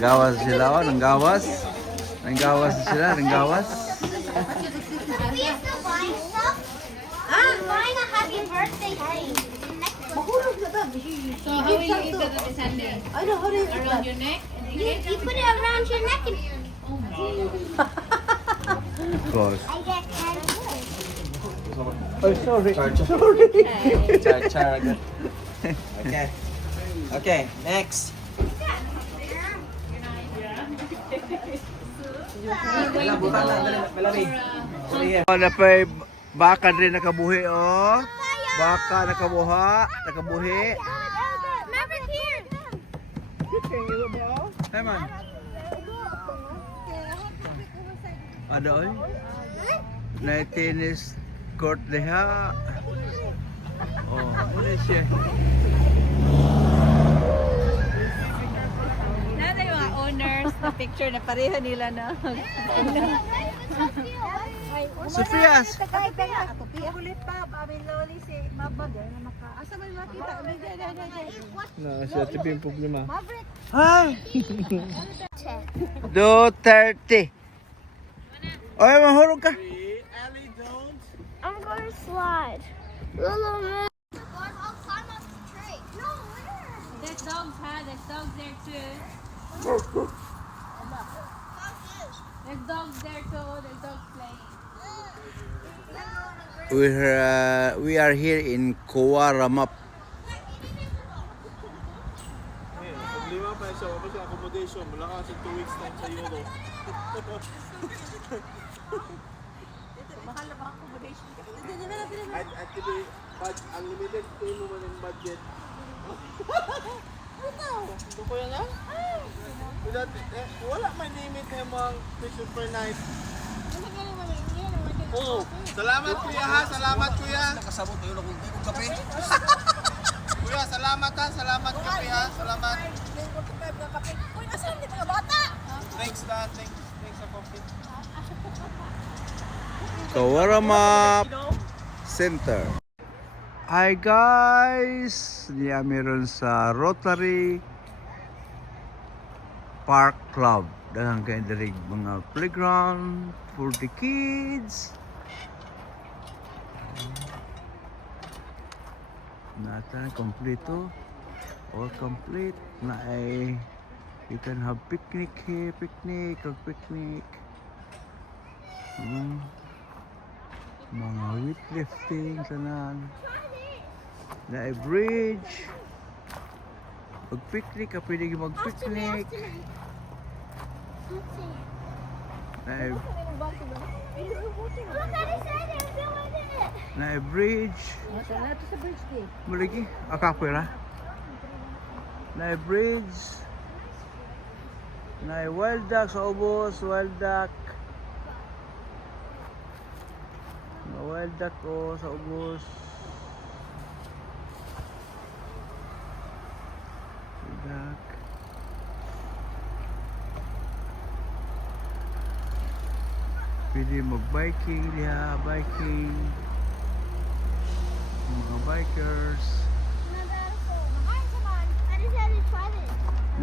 Nanggawas sila, oh, nanggawas. Nanggawas sila, nanggawas. Buying a happy birthday cake. So how will you eat that on Sunday? I know how to eat Around your neck? You put it around your neck and Of course. I get kind of Oh, sorry. Char agad. Okay. Okay, next. Wala, buta na. Dali, Malami. Ano pa baka rin nakabuhi, oh. Baka nakabuhi. Maverick here. Hey, man. Ada, oy. Na tennis court diha. Oh, ano siya? Nanay mga owners na picture na pareho nila na. Sophia's. Kulit pa, amin loli si Mabagal na maka. Asa man makita? Na, siya tipin problema. Hi. 2:30. Oy, mahurog ka. I'm going to slide. I'll climb up the tree. No, where? There's dogs, huh? There's dogs there too. There's dogs there too. There's dogs playing. We are here in Kuwaramap. Problema pa siya, wala siya accommodation, wala ka sa 2 weeks time sa Euro. Mahal na ba accommodation? At tibi, unlimited pay mo man yung budget. Ito ko yan ha? Wala may limit na yung mga picture per night. Oo. Salamat kuya ha, salamat kuya. Nakasabot tayo na kung di ko kape. Kuya, salamat ha, salamat kape ha, salamat. Uy, asan yung mga bata? Thanks lahat, thanks sa coffee. Kuwaramap Center. Hi guys! Niya meron sa Rotary Park Club. Daghang kayo diri mga playground for the kids. Nata kompleto. All complete. Na ay you can have picnic here, picnic or picnic. Mga weightlifting sanan. Na ay bridge. Mag-picnic ka, pwede kayo mag-picnic. Na ay Look at his head and feel it. na ay bridge. Wala to sa bridge day. Muligi, akapoy ra. Na ay bridge. Na ay wild duck sa ubos, wild duck. Na wild duck ko sa ubos. Wild duck. Pwede mag-biking diha, biking. Mga bikers. I just had to try this.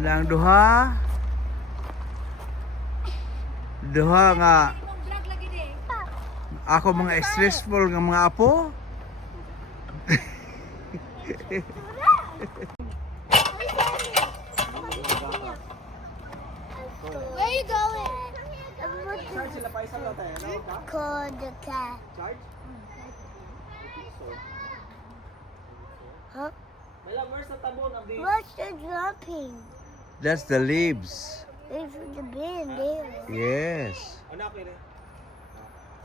Lang duha. Duha nga Vlog lagi din. ako mga stressful nga mga apo. Where you going? Charge sila pa isang tayo. Ano ka? Call the cat. Charge? Huh? Wala, where's the tabon? Abi? What's the jumping? That's the leaves. It's the bin there. Yes. Ano ako yun?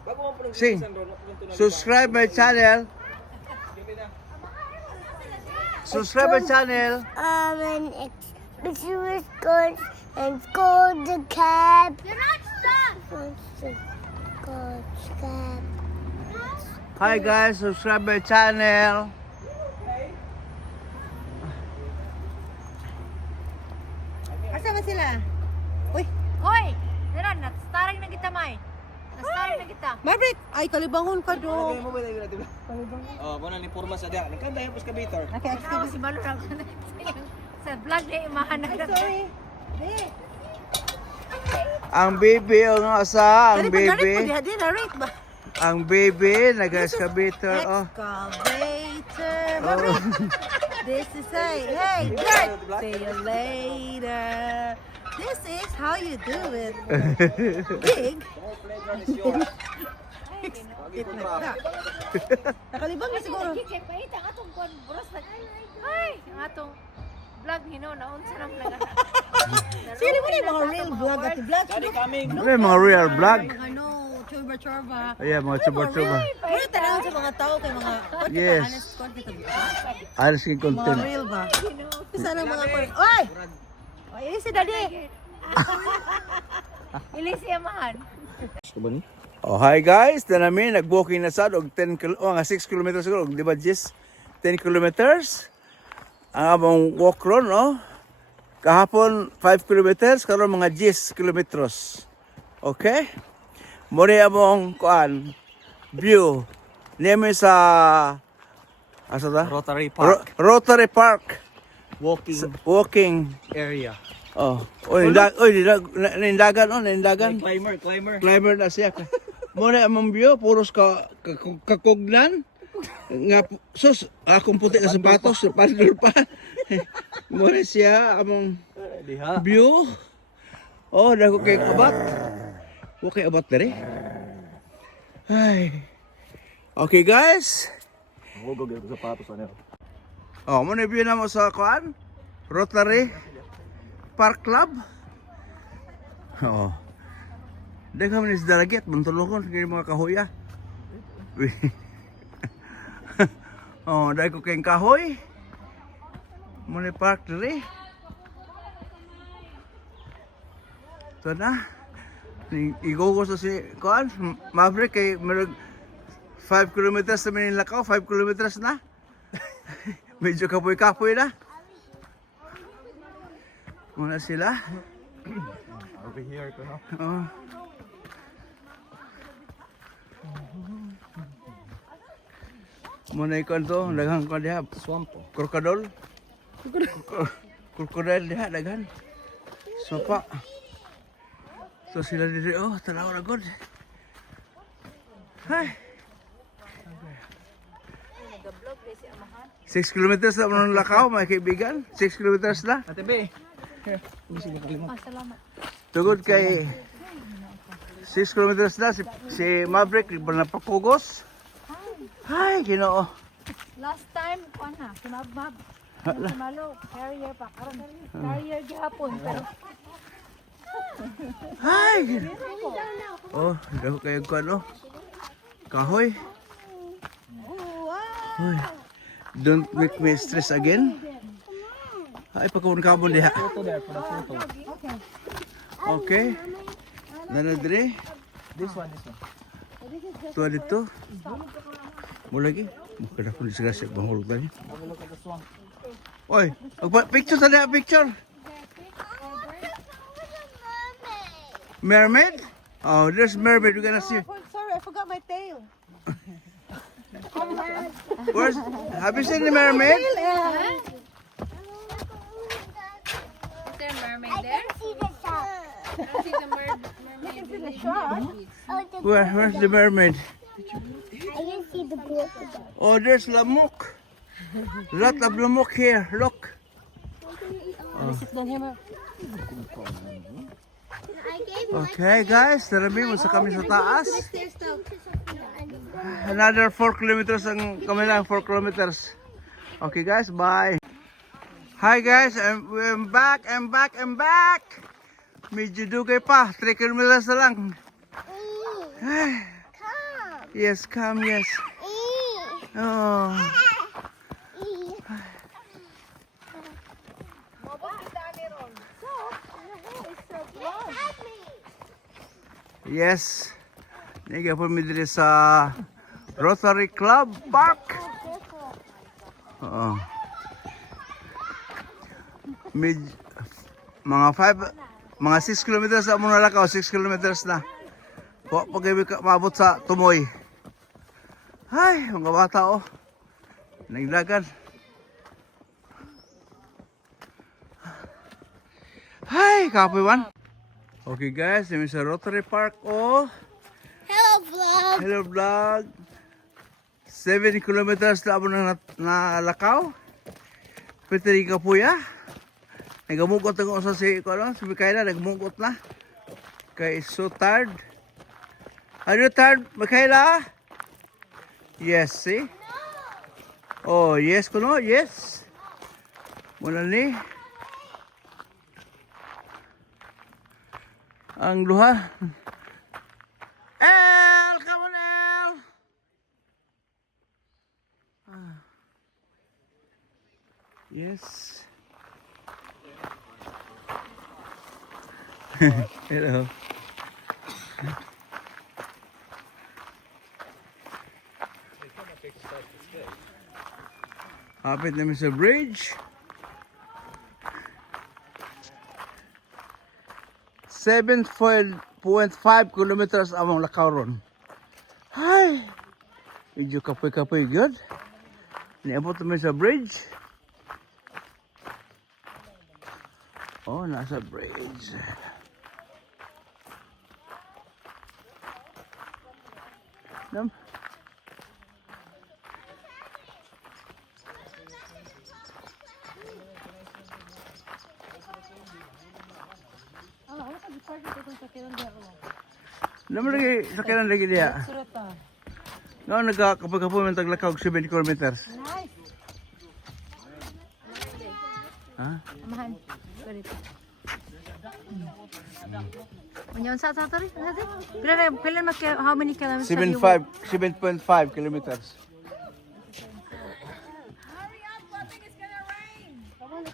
Bago mo po ng Sing. season, Ron, punto na Subscribe my channel. Dili na. Subscribe my channel. And it's good and call the cab. You're not stuck. Call the cab. Hi guys, subscribe my channel. Asa man sila? Uy! Hoy! Dara, nastaring na kita, May. Nastaring na kita. Maverick! Ay, kalibangon ka do. Lagay mo ba na yun? Oh, muna ni Purma sa dia. Nagkanda yung puskabitor. Naki-active si Balor ako. Sa vlog na imahan na. Sorry. Ang baby, ang asa, ang Dali pa, baby. dali na rate ba? Ang baby, nag-excavator. Oh. Excavator. Oh. This is hey, dirt. See you later. This is how you do it. Big. Nakalibang na siguro. Kay paita ang atong kon buras na. Ay, ang atong vlog hino na unsa nang naga. Sino mo na yung mga real vlog at vlog? Ano yung mga real vlog? Ano, churba-churba. Ayan, mga chuba-chuba. Pero tanong sa mga tao kay mga Yes. honest content. Alas yung Mga content. real ba? Sana mga content. Oy! Oy, ini si Daddy. Ilisi amahan. Oh, hi guys, namin nag-walking na sad og 10 nga 6 kilometers siguro, di ba Jis? 10 kilometers. Ang among walk ron, no? Kahapon 5 kilometers, karon mga 10 kilometers. Okay? Muna among kuan view. Nemi sa asa ta? Rotary Park. Rotary Park Walking walking. area. Oh, nindagan, nindagan. Climber na siya. Muna among view, puros kakugnan. Nga, sus, akong puti na sapatos, pandol pa. Muna siya among view. Oh, dako kay abat. Okay, abat na rin. Ay. Okay guys. Hugog yung sapatos ano. Oh, muna view na mo sa kuan. Rotary Park Club. Oo. Dahil kami sa dalagit, mantulungan kay mga kahoya. Oh, dahil ko kayong kahoy. Muna park diri. Ito na. Igugos na si Kuan, Maverick kay merag 5 kilometers na minilakaw, 5 kilometers na. Medyo kapoy-kapoy na. Muna sila. Over here ko no. Oh. Muna ikon to, daghang ko diha. Swamp. Krokodil. Krokodil diha, daghan. Sopa. So sila diri, oh, tanaw na god. Hay. 6 kilometers na mong lakaw, mga kaibigan. 6 kilometers na. Ate Be. Salamat. Tugod kay 6 kilometers na si Maverick napakugos. Ay, Ginoo. Last time kuan na, sumabab. Sumalo, carrier pa karon. Carrier gihapon pero Ay, Ginoo. Oh, daw kayo ko ano. Kahoy. Hoy. Don't make me stress again. Ay, pagkakon diha. Photo there for the photo. Okay. Nana dire. This one. Tuwa dito. Mo lagi. Mukha na po disgrasya. Bangulog tali. Look at the swamp. Oy, picture sa diha, picture. Mermaid? Oh, there's mermaid. We're gonna see. Oh, sorry, I forgot my tail. Where's, have you seen the mermaid? is there a mermaid there? See the shark. I see the mermaid in the shark. Where's the mermaid? I can see the boat. Oh, there's lamok. Lot of lamok here. Look. Okay, guys. Narami mo sa kami sa taas. Another 4 kilometers ang kami lang. 4 kilometers. Okay, guys. Bye. Hi, guys. I'm back. Medyo dugay pa. 3 kilometers na lang. Yes, come, yes. Oh. Yes. Niga po mi diri sa Rotary Club Park. Oo. Mga 6 kilometers na muna lakaw, 6 kilometers na. Po pag maabot sa Tumoy. Ay, mga bata oh. Naglagan. Ay, kapoy man. Okay guys, kami sa Rotary Park. Oh, Hello, vlog. hello vlog. 7 kilometers na ako nalakaw. Petri ka po ya. Nagamugot ako sa si Mikaela, nagamugot na. Kay so tired. Are you tired, Mikaela? Yes, see? Oh, yes kuno, yes. Muna ni. Ang luha. El, come on, El. Yes. Hello. Hapit namin sa bridge. 7.5 kilometers among lakaw ron. Ay! Medyo kapoy-kapoy good. Niabot namin sa bridge. Oh, nasa bridge. Nam. Naman lagi, sakiran lagi dia. Nga nagkakapoy-kapoy ng taglakaw 7 kilometers. Nice. Ha? Amahan. Ganito. Unyon sa tari? Pila mas how many kilometers? 7.5 kilometers.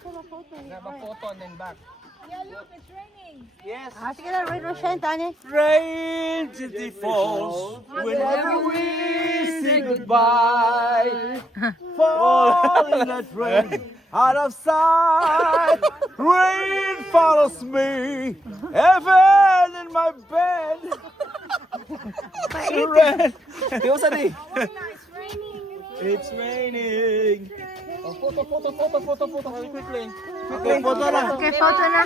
Photo and then back. Ah, sige na, rain Roshan, tani. Rain city falls whenever we say goodbye. Fall in that rain out of sight. Rain follows me even in my bed. Rain. Diyo sa di. It's raining. Oh, photo. Quickly. Okay, photo na. Okay, photo na.